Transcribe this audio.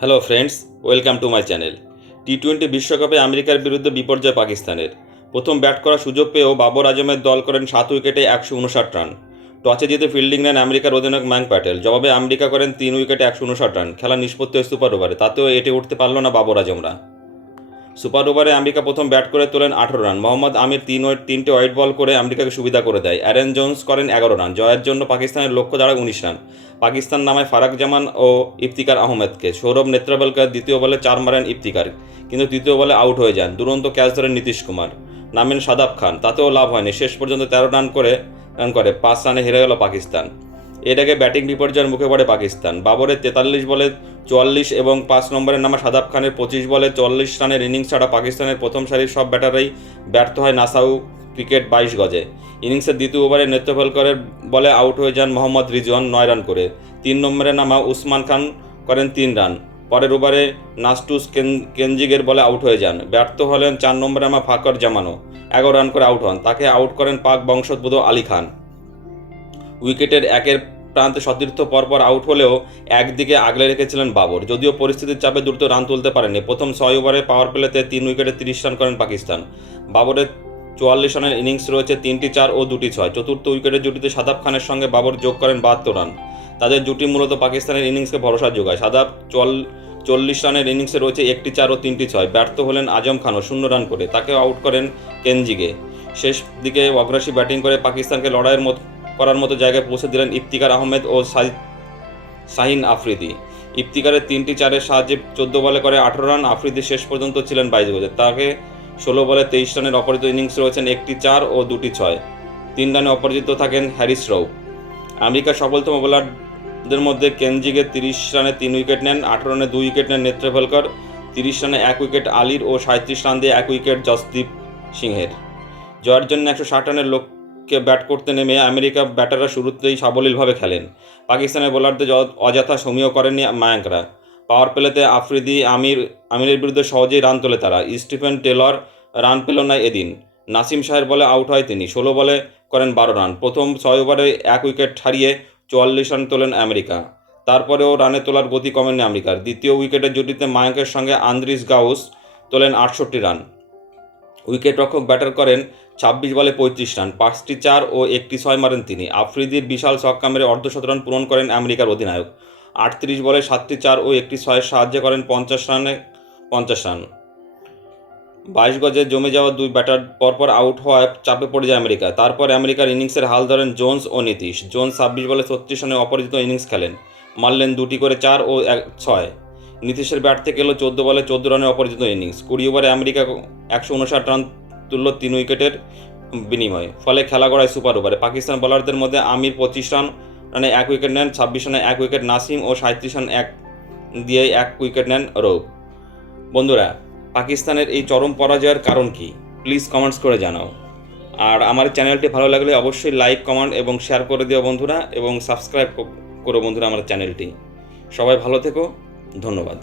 Hello friends welcome to my channel T twenty বিশ্বকাপে আমেরিকার বিরুদ্ধে বিপর্যয় পাকিস্তানের। প্রথম ব্যাট করার সুযোগ পেয়েও বাবর আজমের দল করেন সাত উইকেটে একশো উনষাট রান। টসে জিতে ফিল্ডিং নেন আমেরিকার অধিনায়ক ম্যাঙ্ক প্যাটেল। জবাবে আমেরিকা করেন তিন উইকেটে একশো উনষাট রান। খেলা নিষ্পত্তি হয় সুপার ওভারে, তাতেও এটে উঠতে পারল না বাবর আজমরা। সুপার ওভারে আমেরিকা প্রথম ব্যাট করে তোলেন আঠারো রান। মোহাম্মদ আমির তিন ওয়েট তিনটে হোয়াইট বল করে আমেরিকাকে সুবিধা করে দেয়। অ্যারেন জোন্স করেন এগারো রান। জয়ের জন্য পাকিস্তানের লক্ষ্য দাঁড়ায় উনিশ রান। পাকিস্তান নামায় ফারাক জামান ও ইফতিকার আহমেদকে। সৌরভ নেত্রাবলকার দ্বিতীয় বলে চার মারেন ইফতিকার, কিন্তু তৃতীয় বলে আউট হয়ে যান। দুরন্ত ক্যাচ ধরেন নীতিশ কুমার। নামেন সাদাব খান। তাতেও লাভ হয়নি। শেষ পর্যন্ত তেরো রান করে রান করে। পাঁচ রানে হেরে গেল পাকিস্তান। এর আগে ব্যাটিং বিপর্যয়ের মুখে পড়ে পাকিস্তান। বাবরের তেতাল্লিশ বলে চুয়াল্লিশ এবং পাঁচ নম্বরের নামা সাদাব খানের পঁচিশ বলে চল্লিশ রানের ইনিংস ছাড়া পাকিস্তানের প্রথম সারির সব ব্যাটারই ব্যর্থ হয় নাসাউ ক্রিকেট বাইশ গজে। ইনিংসের দ্বিতীয় ওভারে নেত্রফলকরের বলে আউট হয়ে যান মোহাম্মদ রিজওয়ান নয় রান করে। তিন নম্বরে নামা উসমান খান করেন তিন রান। পরের ওভারে নাস্টুস কেন- কেনজিগের বলে আউট হয়ে যান। ব্যর্থ হলেন চার নম্বরে নামা ফাকর জামানো এগারো রান করে আউট হন। তাকে আউট করেন পাক বংশোদ্ভূত আলী খান। উইকেটের একের প্রান্তে সতীর্থ পরপর আউট হলেও একদিকে আগলে রেখেছিলেন বাবর। যদিও পরিস্থিতির চাপে দ্রুত রান তুলতে পারেনি প্রথম ছয় ওভারে পাওয়ার প্লেতে তিন উইকেটে তিরিশ রান করেন পাকিস্তান। বাবরের চুয়াল্লিশ রানের ইনিংস রয়েছে তিনটি চার ও দুটি ছয়। চতুর্থ উইকেটের জুটিতে সাদাব খানের সঙ্গে বাবর যোগ করেন বাহাত্তর রান তাদের জুটি মূলত পাকিস্তানের ইনিংসকে ভরসা যোগায়। সাদাব চল চল্লিশ রানের ইনিংসে রয়েছে একটি চার ও তিনটি ছয়। ব্যর্থ হলেন আজম খানও, শূন্য রান করে। তাকে আউট করেন কেনজিকে শেষ দিকে অগ্রাসী ব্যাটিং করে পাকিস্তানকে লড়াইয়ের মতো করার মতো জায়গায় পৌঁছে দিলেন ইফতিকার আহমেদ ও শাহিন আফ্রিদি। ইফতিকারের তিনটি চারের সাহায্যে চোদ্দ বলে করে আঠারো রান আফ্রিদি শেষ পর্যন্ত ছিলেন বাইশ গজে। তাকে ষোলো বলে তেইশ রানের অপরাজিত ইনিংস রয়েছেন একটি চার ও দুটি ছয়। তিন রানে অপরাজিত থাকেন হ্যারিস রৌ আমেরিকার সফলতম বোলারদের মধ্যে কেনজিগে তিরিশ রানে তিন উইকেট নেন, আঠারো রানে দুই উইকেট নেন নেত্রভেলকর তিরিশ রানে এক উইকেট আলির ও সাঁত্রিশ রান দিয়ে এক উইকেট জসদীপ সিংহের। জয়ের জন্য একশো ষাট রানের লক্ষ্যে ব্যাট করতে নেমে আমেরিকা ব্যাটাররা শুরুতেই সাবলীলভাবে খেলেন। পাকিস্তানের বোলারদের অযথা সমীহ করেননি মায়াঙ্করা। পাওয়ার প্লেতে আফ্রিদি, আমির, আমিরের বিরুদ্ধে সহজেই রান তোলে তারা। স্টিফেন টেলর রান পেল না এদিন। নাসিম শাহের বলে আউট হয় তিনি। ষোলো বলে করেন বারো রান। প্রথম ছয় ওভারে এক উইকেট হারিয়ে চুয়াল্লিশ রান তোলেন আমেরিকা। তারপরেও রানে তোলার গতি কমেনি আমেরিকার। দ্বিতীয় উইকেটের জুটিতে মায়াঙ্কের সঙ্গে আন্দ্রিস গাউস তোলেন আটষট্টি রান। উইকেট রক্ষক ব্যাটার করেন ছাব্বিশ বলে পঁয়ত্রিশ রান, পাঁচটি চার ও একটি ছয় মারেন তিনি। আফ্রিদির বিশাল ছক্কা মেরে অর্ধশত রান পূরণ করেন আমেরিকার অধিনায়ক। আটত্রিশ বলে সাতটি চার ও একটি ছয়ের সাহায্য করেন পঞ্চাশ রানে পঞ্চাশ রান। বাইশ গজে জমে যাওয়া দুই ব্যাটার পরপর আউট হওয়ায় চাপে পড়ে যায় আমেরিকা। তারপর আমেরিকার ইনিংসের হাল ধরেন জোন্স ও নীতিশ। জোন্স ছাব্বিশ বলে ছত্রিশ রানে অপরাজিত ইনিংস খেলেন। মারলেন দুটি করে চার ও এক ছয়। নীতিশের ব্যাট থেকে এলো চোদ্দ বলে চোদ্দ রানে অপরাজিত ইনিংস। কুড়ি ওভারে আমেরিকা একশো উনষাট রান তুলল তিন উইকেটের বিনিময়ে। ফলে খেলা গড়ায় সুপার ওভারে। পাকিস্তান বোলারদের মধ্যে আমির পঁচিশ রান, রানে এক উইকেট নেন, ছাব্বিশ রানে এক উইকেট নাসিম ও সাঁত্রিশ রান এক দিয়ে এক উইকেট নেন রৌব বন্ধুরা, পাকিস্তানের এই চরম পরাজয়ের কারণ কি? প্লিজ কমেন্টস করে জানাও। আর আমার চ্যানেলটি ভালো লাগলে অবশ্যই লাইক, কমেন্ট এবং শেয়ার করে দিও বন্ধুরা, এবং সাবস্ক্রাইব করো বন্ধুরা আমার চ্যানেলটি। সবাই ভালো থেকো, ধন্যবাদ।